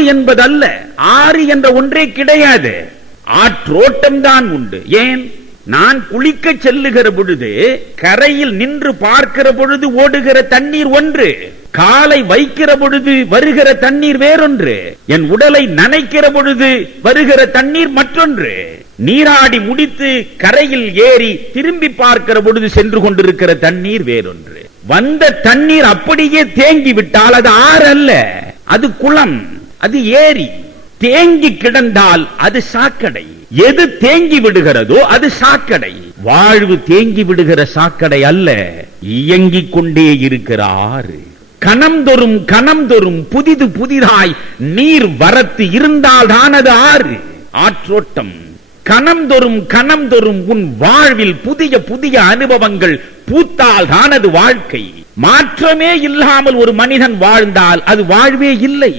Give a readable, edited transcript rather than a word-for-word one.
ஆறு என்பதல்ல, ஆறு என்ற ஒன்றே கிடையாது, ஆற்றோட்டம் தான் உண்டு. ஏன்? நான் குளிக்க செல்லுகிற பொழுது கரையில் நின்று பார்க்கிற பொழுது ஓடுகிற தண்ணீர் ஒன்று, காலை வைக்கிற பொழுது வருகிற தண்ணீர் வேறொன்று, என் உடலை நனைக்கிற பொழுது வருகிற தண்ணீர் மற்றொன்று, நீராடி முடித்து கரையில் ஏறி திரும்பி பார்க்கிற பொழுது சென்று கொண்டிருக்கிற தண்ணீர் வேறொன்று. வந்த தண்ணீர் அப்படியே தேங்கி விட்டால் அது ஆறு அல்ல, அது குளம், அது ஏரி. தேங்கி கிடந்தால் அது சாக்கடை. எது தேங்கி விடுகிறதோ அது சாக்கடை. வாழ்வு தேங்கி விடுகிற சாக்கடை அல்ல, இயங்கிக் கொண்டே இருக்கிற ஆறு. கணம்தொறும் கணம்தொறும் புதிது புதிதாய் நீர் வரத்து இருந்தால் தான் அது ஆறு, ஆற்றோட்டம். கணம்தொறும் கணம்தொறும் உன் வாழ்வில் புதிய புதிய அனுபவங்கள் பூத்தால் தான் அது வாழ்க்கை. மாற்றமே இல்லாமல் ஒரு மனிதன் வாழ்ந்தால் அது வாழ்வே இல்லை.